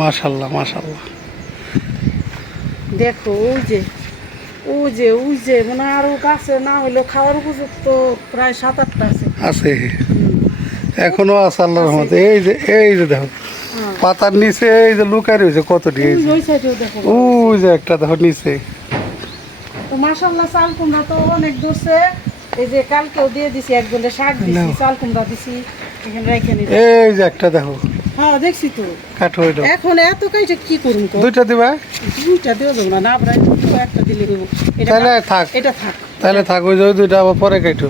মাশাআল্লাহ মাশাআল্লাহ। দেখো ওই যে মানে আরো গাছে না হইলেও খাওয়ার উপযুক্ত প্রায় 7-8টা আছে। আছে এখনো আছে আল্লাহর আছে। রহমতে। এই যে দেখো পাতার নিচে এই যে লুকায় রয়েছে কতটি। এই যে ওই সাইডেও দেখো ওই যে একটা দেখো নিচে। তো মাশাআল্লাহ চাল কুমড়া তো অনেক ধরছে। এই যে কালকেও দিয়ে দিছি, একজনের শাক দিছি, চাল কুমড়া দিছি, এখানে রেখে নিলাম। এই যে একটা দেখো হ্যাঁ দেখছি তো। কাঠো এটা এখন এত কাইটা কি করুন তো? দুইটা দিবা? দুইটা দেওয়া যাবো না, না প্রায় একটা দিলে হইব। তাহলে থাক, এটা থাক। তাহলে থাক। ওই যে ওই দুইটা আবার পরে কাটো।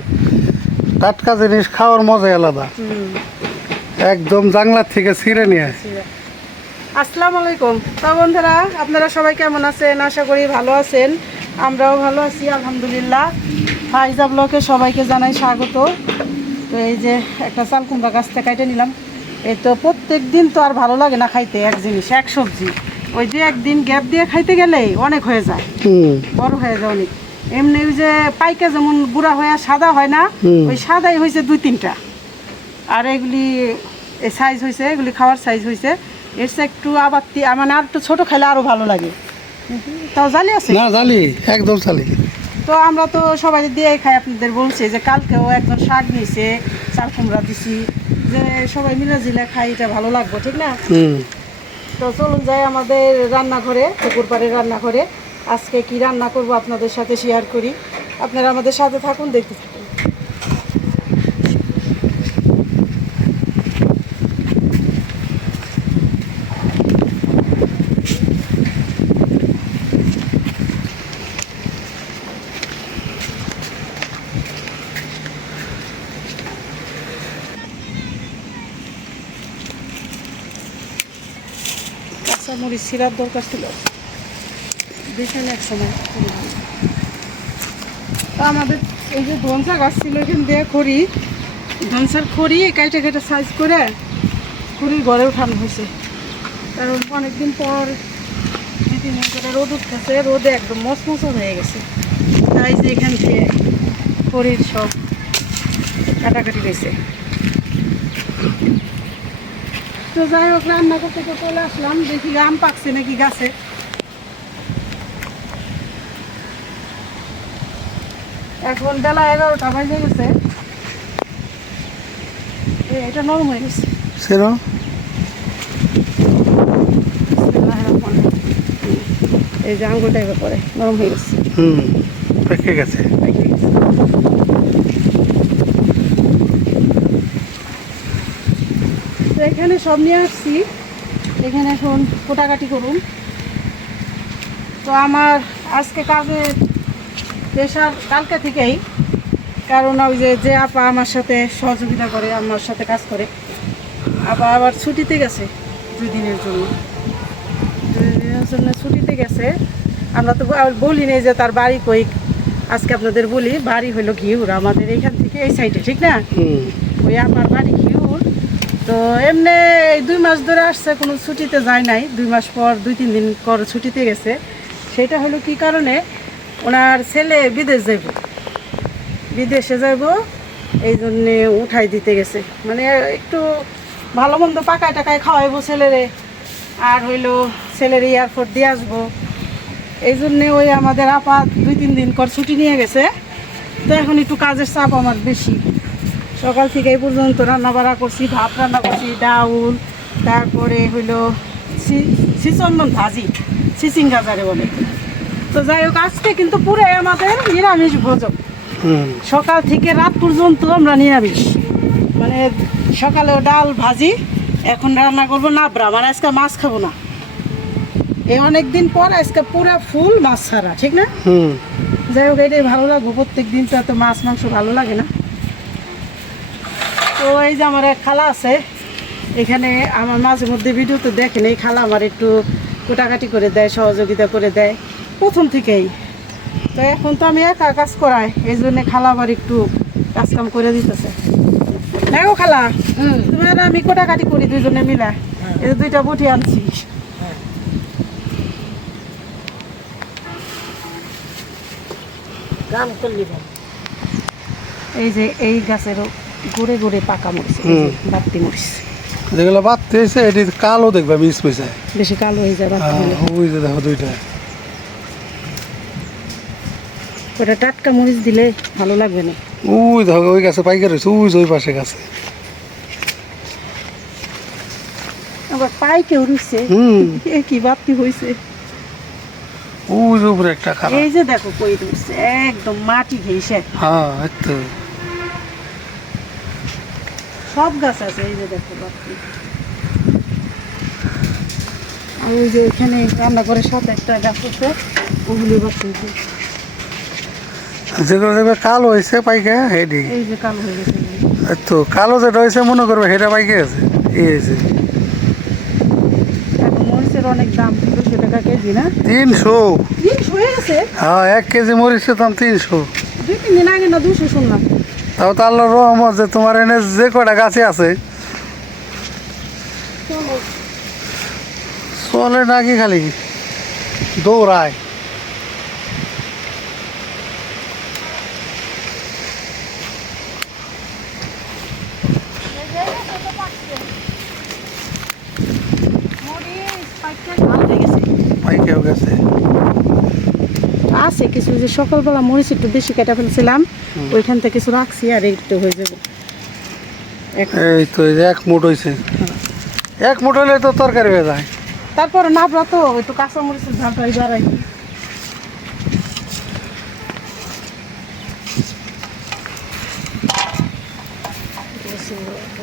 টাটকা জিনিস খাওয়ার মজাই আলাদা। একদম জাংলার থেকে ছিঁড়ে নিয়ে। আসসালামু আলাইকুম। তো বন্ধুরা, আপনারা সবাই কেমন আছেন? আশা করি ভালো আছেন। আমরাও ভালো আছি আলহামদুলিল্লাহ। ফাইজা ব্লকে সবাইকে জানাই স্বাগত। তো এই যে একটা চাল কুমড়া গাছটা কেটে নিলাম। এই তো প্রত্যেক দিন তো আর ভালো লাগে না খাইতে এক জিনিস, এক সবজি। ওই যে একদিন গ্যাপ দিয়ে খাইতে গেলেই অনেক হয়ে যায়, বড় হয়ে যায় অনেক। এমনি ওই যে পাইকা যেমন গুঁড়া হয়ে সাদা হয় না, ওই সাদাই হয়েছে 2-3টা। আর এগুলি সাইজ হয়েছে, এগুলি খাওয়ার সাইজ হয়েছে। এর চেয়ে একটু আবার মানে আর একটু ছোটো খাইলে আরও ভালো লাগে। তাও জালি আছে না, জালি একদম জালি। তো আমরা তো সবাই দিয়ে খাই। আপনাদের বলছে যে কালকেও একজন শাক নিয়েছে, চাল কুমড়া দিছি, যে সবাই মিলে জিলে খাই, এটা ভালো লাগবে, ঠিক না? তো চলুন যাই আমাদের রান্নাঘরে, পুকুর পাড়ের রান্নাঘরে। আজকে কি রান্না করব আপনাদের সাথে শেয়ার করি। আপনারা আমাদের সাথে থাকুন, দেখতে থাকুন। কাঁচামরিচ ছিঁড়ার দরকার ছিল, দেখেন এক সময়। তো আমাদের এই যে ধনসা গাছ ছিল, এখান দিয়ে খড়ি, ধনসার খড়ি কেটে কেটে সাইজ করে খড়ি ঘরে উঠানো হয়েছে। কারণ অনেকদিন পর 2-3 দিন করে রোদ উঠতেছে, রোদে একদম মচমচো হয়ে গেছে। তাই যে এখান থেকে খড়ির সব কাটাকাটি গেছে। তো যাই হোক, রান্না করতে তো চলে আসলাম। দেখি আম পাকছে নাকি গাছে। এখন বেলা 11টা বাজে গেছে। এটা নরম হয়ে গেছে। এই যে আঙ্গুলটা এবার পরে নরম হয়ে গেছে। পেকে গেছে। তো এখানে সব নিয়ে আসছি, এখানে এখন কোটাকাটি করুন। তো আমার আজকে কাজে প্রেশার কালকে থেকেই, কারণ ওই যে আপা আমার সাথে সহযোগিতা করে, আমার সাথে কাজ করে, আবার ছুটিতে গেছে 2 দিনের জন্য। 2 দিনের জন্য ছুটিতে গেছে। আমরা তো বলি নেই যে তার বাড়ি কই। আজকে আপনাদের বলি, বাড়ি হইলো ঘিউর, আমাদের এইখান থেকে এই সাইডে, ঠিক না? ওই আমার বাড়ি ঘিউর। তো এমনি 2 মাস ধরে আসছে, কোনো ছুটিতে যায় নাই। 2 মাস পর 2-3 দিন পর ছুটিতে গেছে। সেটা হলো কি কারণে, ওনার ছেলে বিদেশে যাব, এই জন্যে উঠাই দিতে গেছে। মানে একটু ভালো মন্দ পাকায় টাকায় খাওয়াইবো ছেলেরে, আর হইলো ছেলের এয়ারপোর্ট দিয়ে আসবো। এই জন্যে ওই আমাদের আপা 2-3 দিন পর ছুটি নিয়ে গেছে। তো এখন একটু কাজের চাপ আমার বেশি। সকাল থেকে এই পর্যন্ত রান্না বাড়া করছি, ভাত রান্না করছি, ডাউল, তারপরে হইলো চিচন্দন ভাজি, চিচিঙ্গা যারে বলে। তো যাই হোক, আজকে কিন্তু পুরাই আমাদের নিরামিষ ভোজন। সকাল থেকে রাত পর্যন্ত আমরা নিরামিষ। মানে সকালেও ডাল ভাজি, এখন রান্না করবো নাবড়া, মানে আজকে মাছ খাবো না। এই অনেকদিন পর আজকে পুরা ফুল মাছ ছাড়া, ঠিক না? যাই হোক, এটাই ভালো লাগবে। প্রত্যেক দিন তো এত মাছ মাংস ভালো লাগে না। তো এই যে আমার এক খালা আছে এখানে, আমার মাঝে মধ্যে ভিডিওতে দেখেন, এই খালা আমার একটু কোটাকাটি করে দেয়, সহযোগিতা করে দেয় প্রথম থেকেই। তো এখন তো আমি একা কাজ করাই, এই জন্য খালা আবার একটু কাজ কাম করে দিতেছে। দেখো খালা, তুমি আর আমি কোটাকাটি করি দুইজনে মিলে। এই যে 2টা বটি আনছি। এই যে এই গাছেরও ঘুরে ঘুরে পাকা মরিচ, বাড়তি মরিচ। যেগুলো বাড়তে হয়েছে এটি কালো দেখবে মিস মিশায়। বেশি কালো হয়ে যায় বাড়তি হলে। ওই যে দেখো দুইটা। ওটা টাটকা মরিচ দিলে ভালো লাগবে না। ওই দেখো ওই গাছে পাইকার হয়েছে, ওই যে ওই পাশে গাছে। আবার পাই কেউ রুইছে, এ কি বাড়তি হয়েছে। ওই যে উপরে একটা খারাপ। এই যে দেখো কই রুইছে একদম মাটি ঘেঁষে। হ্যাঁ এই তো। সব গাছ আছে এই যে দেখো বাড়তি। আর ওই যে ওইখানে রান্নাঘরের সাথে একটা গাছ আছে, ওগুলি বাড়তি হয়েছে। যেগুলো দেখবে কালো হয়েছে পাইকা হেডি। এই যে কালো হয়ে গেছে। এই তো কালো যেটা হয়েছে মনে করবে সেটা পাইকা আছে। এই হয়েছে এখন মরিচের অনেক দাম, 200 টাকা কেজি না? 300। 300 হয়ে গেছে? হ্যাঁ 1 কেজি মরিচের দাম 300। 2-3 দিন আগে না 200 শুনলাম। তাও তো আল্লাহর রহমত যে তোমার এনে যে কটা গাছে আছে চলে নাকি খালি দৌড়ায়। পাইকেও গেছে। আছে কিছু যে সকালবেলা মরিচ একটু বেশি কেটে ফেলছিলাম, ওইখান থেকে কিছু রাখছি আর একটু হয়ে যাবে। এই তো এই যে 1 মুঠ হয়েছে। 1 মুঠ হলে তো তরকারি হয়ে যায়। তারপরে নাবড়া তো একটু কাঁচা মরিচের ঝালটাই বাড়াই।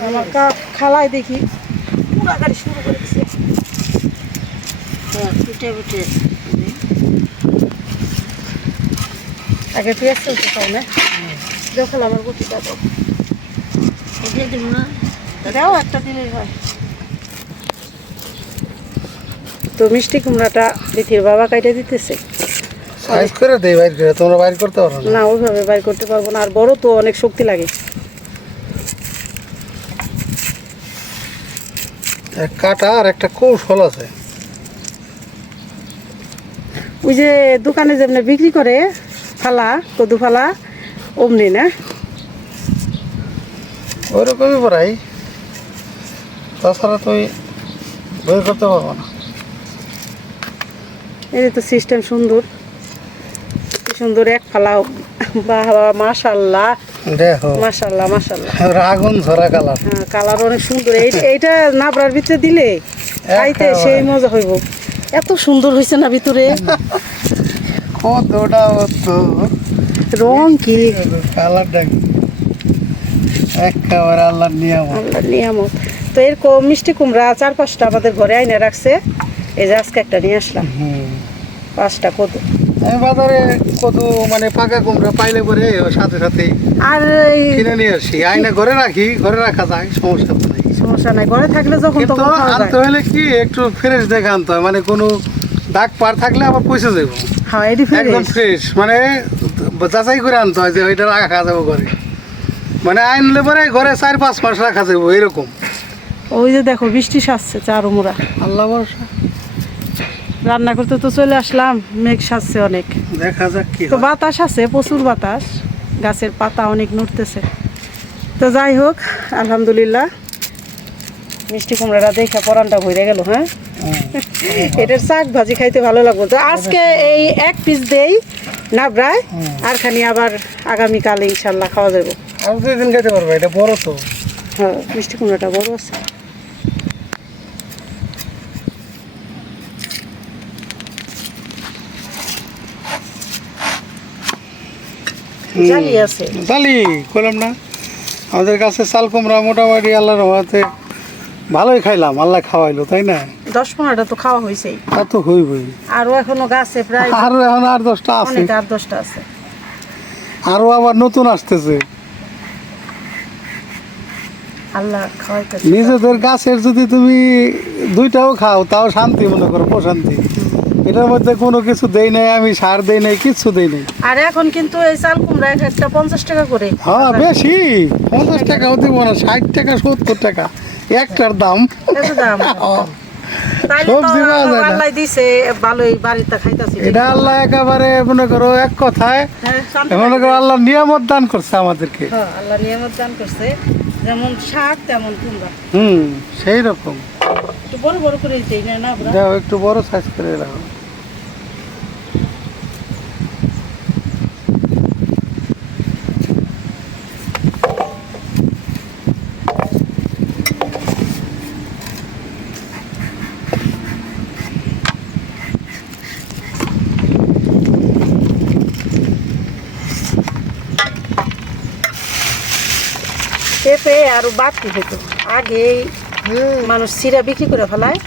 আমার খালাই দেখি পুরা গাড়ি শুরু করে দিচ্ছে। আগে পেঁয়াজ চলতে চাই না, যখন আমার গুটিটা দাও দাও একটা দিলেই হয়। তো মিষ্টি কুমড়াটা বিথির বাবা কাইটে দিতেছে। সাইজ করে দেই বাইর করে, তোমরা বাইর করতে পারো না? না ওইভাবে বাইর করতে পারবো না, আর বড় তো অনেক শক্তি লাগে। এক কাটা আর একটা কৌশল আছে। ওই যে দোকানে যেমনি বিক্রি করে ফালা, কদু ফালা, অমনি না? ওইরকমই পড়াই, তাছাড়া তুই বের করতে পারবো না। এই তো সিস্টেম সুন্দর, সুন্দর এক ফালা। বাহ মাশাল্লাহ, দেখো মাশাল্লাহ মাশাল্লাহ। আগুন ধরা কালার। হ্যাঁ কালার অনেক সুন্দর। এইটা নাবড়ার ভিতরে দিলে খাইতে সেই মজা হইব। এত সুন্দর হয়েছে না ভিতরে, কতটা রং কি কালারটা একেবারে আল্লাহর নিয়ামত। আল্লাহর নিয়ামত। তো এরকম মিষ্টি কুমড়া 4-5টা আমাদের ঘরে আইনে রাখছে। এই যে আজকে একটা নিয়ে আসলাম, 5টা কদু। আমি বাজারে কদু মানে পাকা কুমড়া পাইলে পরে ওর সাথে সাথে আর কিনে নিয়ে আসি, আইনে ঘরে রাখি, ঘরে রাখা যায়, সমস্যা তো নেই। সমস্যা নাই, ঘরে থাকলে যখন কিন্তু তখন খাওয়া আনতে যায়। হলে কি একটু ফ্রেশ দেখে আনতে হয়, মানে কোনো দাগ পার থাকলে আবার পয়সা যাবো। হ্যাঁ এটি একদম ফ্রেশ, মানে যাচাই করে আনতে হয় যে ওইটা রাখা যাবো ঘরে, মানে আনলে পরে ঘরে 4-5 মাস রাখা যাবো এরকম। ওই যে দেখো বৃষ্টি সাজছে চারুমুরা। আল্লাহ ভরসা। রান্না করতে তো চলে আসলাম, মেঘ সাজছে অনেক। দেখা যাক কি তো হয়। বাতাস আছে, প্রচুর বাতাস, গাছের পাতা অনেক নড়তেছে। তো যাই হোক আলহামদুলিল্লাহ, মিষ্টি কুমড়াটা দেখে পরানটা ভরে গেল। হ্যাঁ এটার শাক ভাজি খাইতে ভালো লাগবে। তো আজকে এই 1 পিস দেই নাবড়ায়, আর খানি আবার আগামীকালে ইনশাল্লাহ খাওয়া যাবে। আর 2 দিন খেতে পারবে, এটা বড় তো। হ্যাঁ মিষ্টি কুমড়াটা বড় আছে। জালি আছে, জালি করলাম না, আমাদের কাছে চাল কুমড়া মোটামুটি আল্লাহর রহমতে ভালোই খাইলাম, আল্লাহ খাওয়াইলো, তাই না? 10-15টা তো খাওয়া হয়েছেই, তা তো হইবই। আরো এখনো গাছে প্রায় আরো এখন 8-10টা আছে, অনেক 8-10টা আছে। আরো আবার নতুন আসতেছে। আল্লাহ খাওয়াইতেছে। নিজেদের গাছের যদি তুমি 2টাও খাও তাও শান্তি, মনে করো প্রশান্তি। এটার মধ্যে কোনো কিছু দেই নাই, আমি সার দেই নাই, কিচ্ছু দেই নাই। আর এখন কিন্তু এই চাল কুমড়া একটা 50 টাকা করে। হ্যাঁ বেশি, 50 টাকাও দিব না, 60 টাকা 70 টাকা একটার দাম। এত দাম। তাইলে তো সবজি পাওয়া যায় না। আল্লাহ দিছে ভালোই, বাড়িতে খাইতাছি। এটা আল্লাহ একেবারে মনে করো এক কথায় হ্যাঁ শান্তি মনে লাগে। করো আল্লাহ নিয়ামত দান করছে আমাদেরকে। হ্যাঁ আল্লাহ নিয়ামত দান করছে। যেমন শাক তেমন কুমড়া, সেই রকম। একটু বড় বড় করে দিই না না বুড়া? দাও একটু বড় সাইজ করে রাখো। পেঁপে আরো বাড়তি হতো আগে, মানুষ চিরা বিক্রি করে ফেলায়,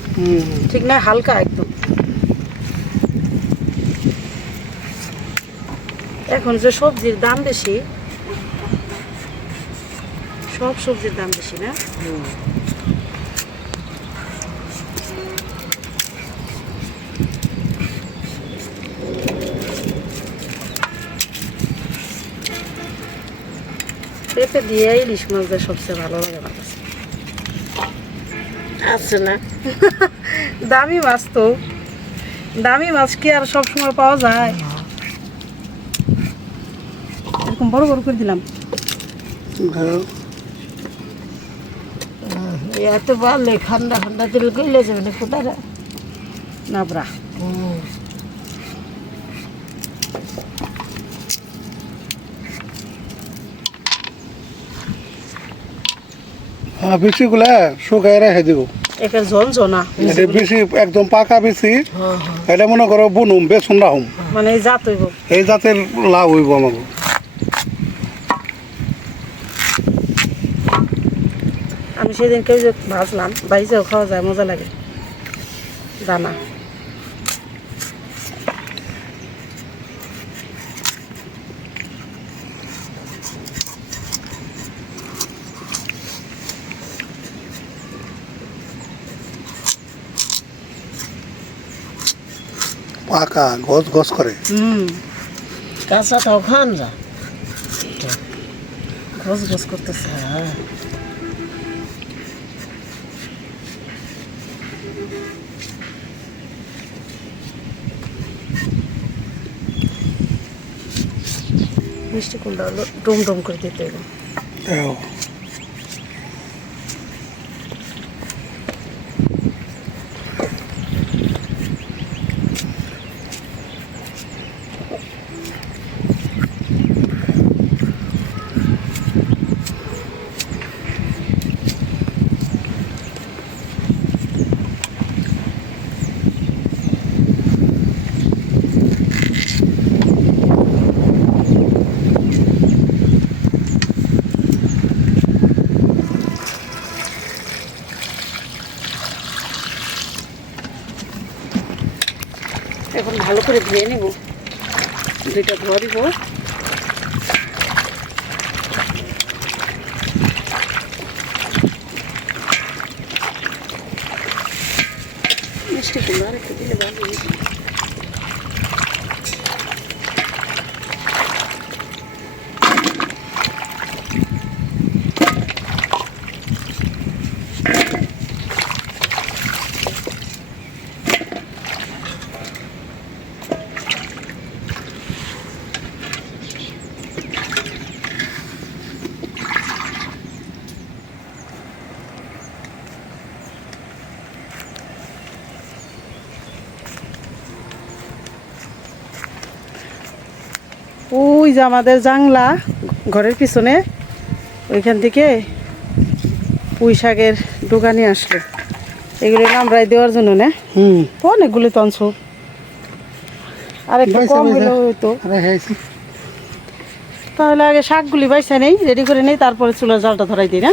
ঠিক না, হালকা একদম। এখন যে সবজির দাম বেশি, সব সবজির দাম বেশি না? পেঁপে দিয়ে ইলিশ মাছটা সবচেয়ে ভালো লাগে আমার কাছে। আছে না? দামি মাছ তো, দামি মাছ কি আর সব সময় পাওয়া যায়? এরকম বড় বড় করে দিলাম। এত বাড়লে ঠান্ডা ঠান্ডা দিলে গইলে যাবে না কোথায়? না ব্রা, বিচিগুলা শুকাই রেখে দিব। একের ঝনঝনা এটা বেশি একদম পাকা বেশি, এটা মনে করো বুনুম বেসন রাহুম, মানে এই জাত হইব। এই জাতের লাভ হইব আমাকে। আমি সেদিন কেউ যে ভাজলাম, বাইরেও খাওয়া যায়, মজা লাগে দানা। পাকা গছ গছ করে। কাঁচাটাও খান যা। ঘস ঘস করতেছে। মিষ্টি কুমড়া হলো ডুম ডুম করে দিতে হবে। দাও। এখন ভালো করে ধুয়ে নেব, দুইটা ধোয়া দিব। মিষ্টি কুমড়া আর একটু দিলে ভালো হয়েছে। ওই যে আমাদের জাংলা ঘরের পিছনে, ওইখান থেকে পুঁই শাকের দোকানে আসলো, এগুলো নামরাই দেওয়ার জন্য না। তো অনেকগুলো তো আনছো, আর একটু কম হলে হইতো। তাহলে আগে শাকগুলি বাইসা নেই, রেডি করে নেই, তারপরে চুলার জালটা ধরাই দিই না।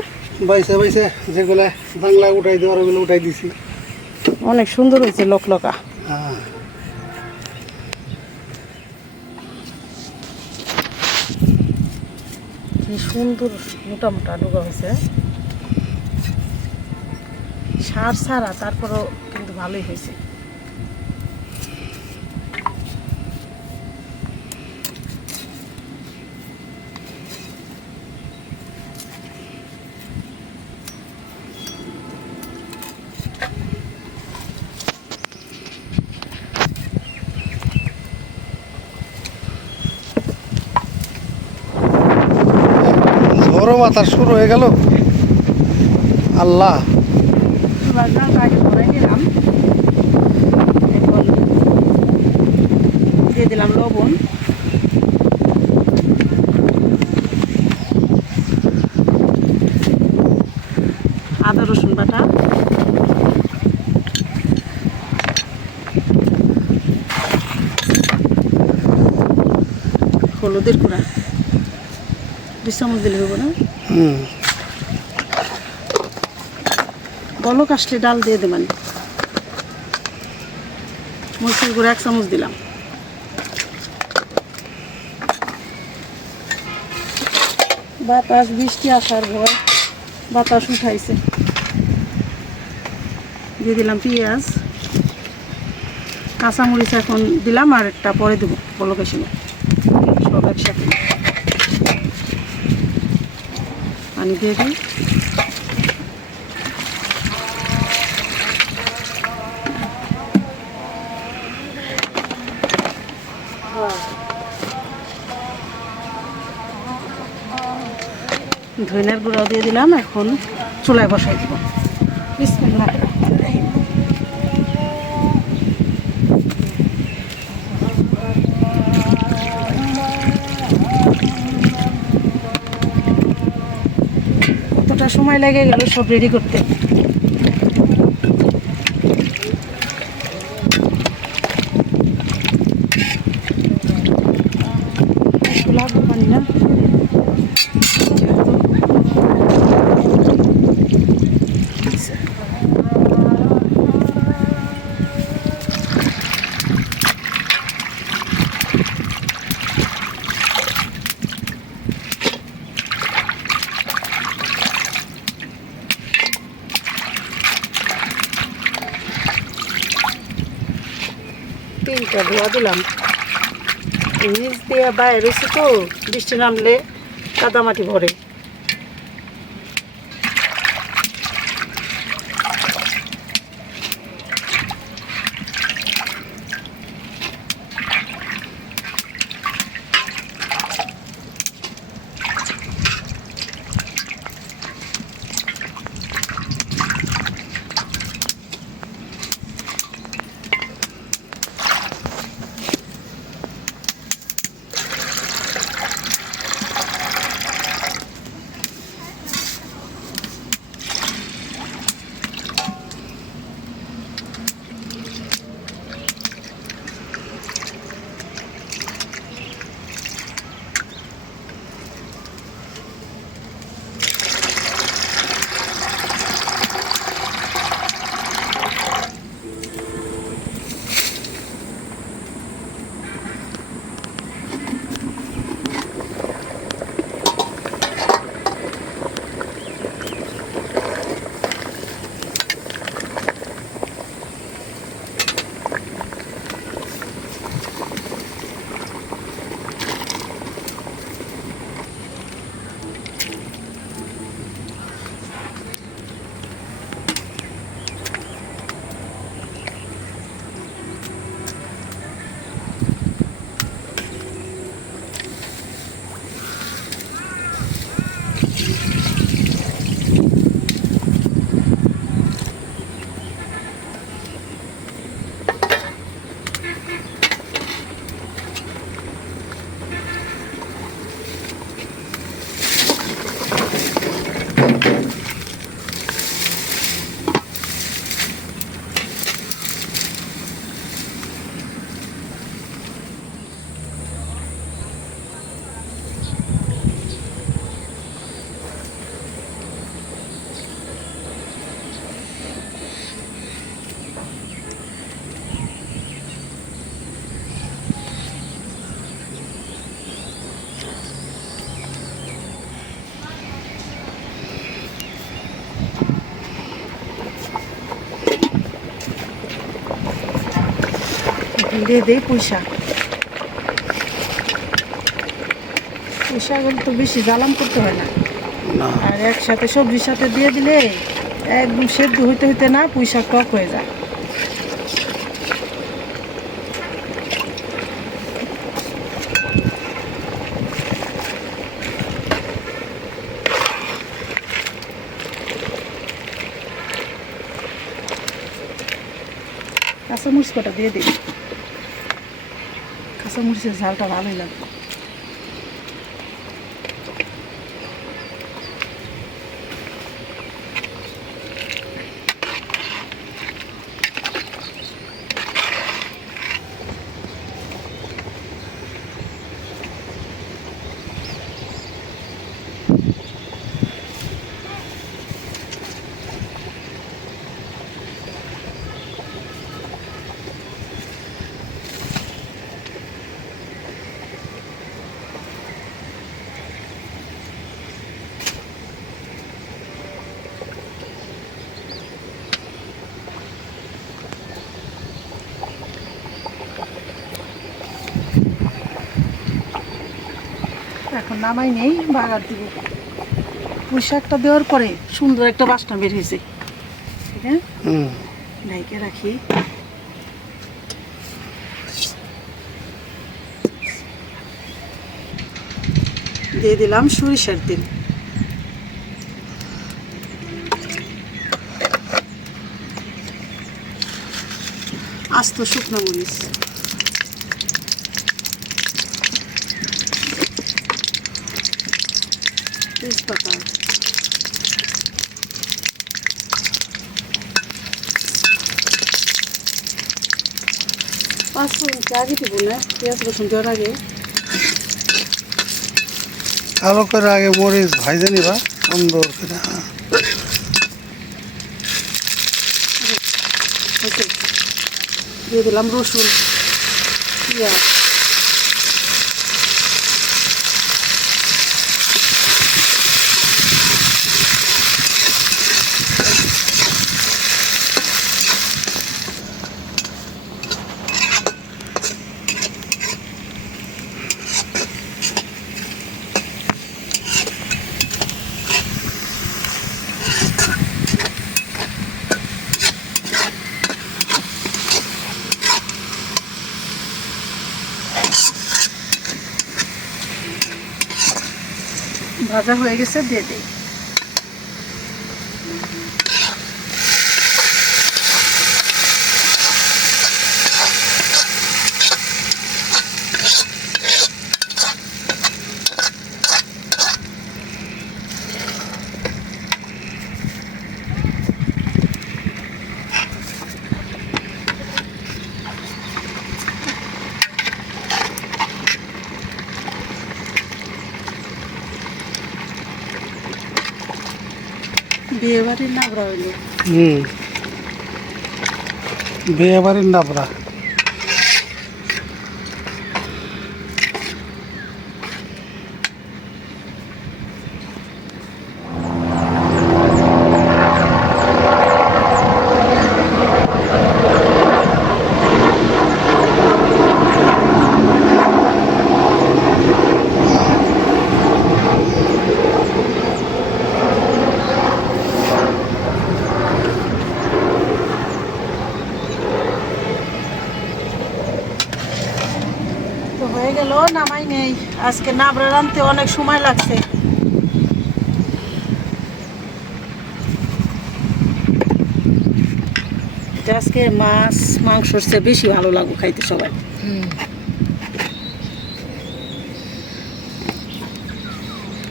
বাইসে বাইসে যেগুলা বাংলা উঠাই দেওয়ার ওগুলো উঠাই দিছি। অনেক সুন্দর হয়েছে লকলকা। হ্যাঁ, কি সুন্দর মোটা মোটা ডোকা হয়েছে, সার ছাড়া, তারপরও কিন্তু ভালোই হয়েছে। ঝড়ো বাতাস শুরু হয়ে গেল। আল্লাহ, চুলার জালটা আগে ধরাই নিলাম। এখন দিয়ে দিলাম লবণ, আদা রসুন বাটা, হলুদের গুঁড়া 2 চামচ দিলে হবে না? হুম, বলক আসলে ডাল দিয়ে দেবেন। মরিচের গুঁড়া 1 চামচ দিলাম। বাতাস বৃষ্টি আসার ভয়, বাতাস উঠাইছে। দিয়ে দিলাম পেঁয়াজ, কাঁচামরিচ এখন দিলাম, আর একটা পরে দেবো বলক এসে। সব একসাথে পানি দিয়ে দিই। ধনিয়ার গুঁড়াও দিয়ে দিলাম। এখন চুলায় বসাই দিব। বিসমিল্লাহ। কতটা সময় লেগে গেল সব রেডি করতে। লাগবে পানি না? তিনটা ধোয়া দিলাম। নিচ দিয়ে বাইরে রয়েছে তো, বৃষ্টি নামলে কাদামাটি ভরে। দিয়ে দিই পুঁই শাক। পুঁই শাক তো বেশি জ্বালাম করতে হয় না, না, আর একসাথে সবজির সাথে দিয়ে দিলে একদম সেদ্ধ হইতে হইতে না পুঁই শাক টক হয়ে যায়। কাঁচামরিচ কটা দিয়ে দিই, কাঁচামরিচের ঝালটা ভালোই লাগবে। এখন নামাই নেই, বাগার দিব। পুঁই শাকটা দেওয়ার পরে সুন্দর একটা বাসনা বের হয়েছে, ঠিক আছে? ঢাইকে রাখি। দিয়ে দিলাম সরিষার তেল, আস্ত শুকনো মরিচ, তেজপাতা, পাঁচফোড়নটা আগে দিব না, পেঁয়াজ রসুন দেওয়ার আগে। ভালো করে আগে মরিচ ভাইজে নিবা সুন্দর করে। ওকে, দিয়ে দিলাম রসুন, পেঁয়াজ, ভাজা হয়ে গেছে, দিয়ে দিই। বিয়ে বাড়ির নাবড়া হইলো। বিয়ে বাড়ির নাবড়া। তো হয়ে গেল, নামাই নেই। আজকে নাবড়া রাঁধতে অনেক সময় লাগছে। এটা আজকে মাছ মাংসর চেয়ে বেশি ভালো লাগবে খাইতে সবাই।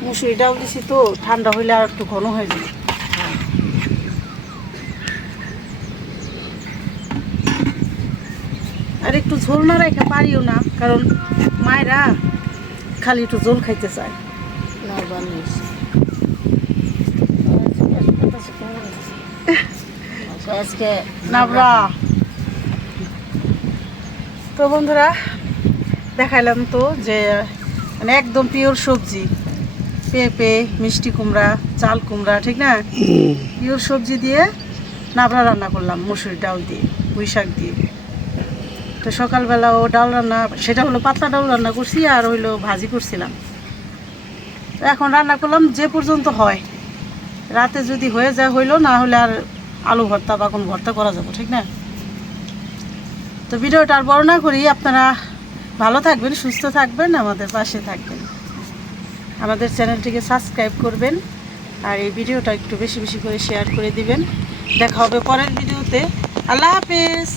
মুসুরি ডাল দিছি তো, ঠান্ডা হইলে আর একটু ঘন হয়ে যাবে। আর একটু ঝোল না রেখে পারিও না, কারণ মায়েরা খালি একটু ঝোল খাইতে চায়। না বানিয়েছি আজকে নাবড়া। তো বন্ধুরা, দেখাইলাম তো যে মানে একদম পিওর সবজি, পেঁপে, মিষ্টি কুমড়া, চাল কুমড়া, ঠিক না? পিওর সবজি দিয়ে নাবড়া রান্না করলাম, মসুর ডাল দিয়ে, পুঁই শাক দিয়ে। তো সকালবেলা ও ডাল রান্না, সেটা হলো পাতলা ডাল রান্না করছি, আর হইলো ভাজি করছিলাম। তো এখন রান্না করলাম যে পর্যন্ত হয়, রাতে যদি হয়ে যায় হইলো, না হলে আর আলু ভর্তা বা কোনো ভর্তা করা যাবে, ঠিক না? তো ভিডিওটা আর বড় না করি, আপনারা ভালো থাকবেন, সুস্থ থাকবেন, আমাদের পাশে থাকবেন, আমাদের চ্যানেলটিকে সাবস্ক্রাইব করবেন, আর এই ভিডিওটা একটু বেশি বেশি করে শেয়ার করে দিবেন। দেখা হবে পরের ভিডিওতে। আল্লাহ হাফেজ।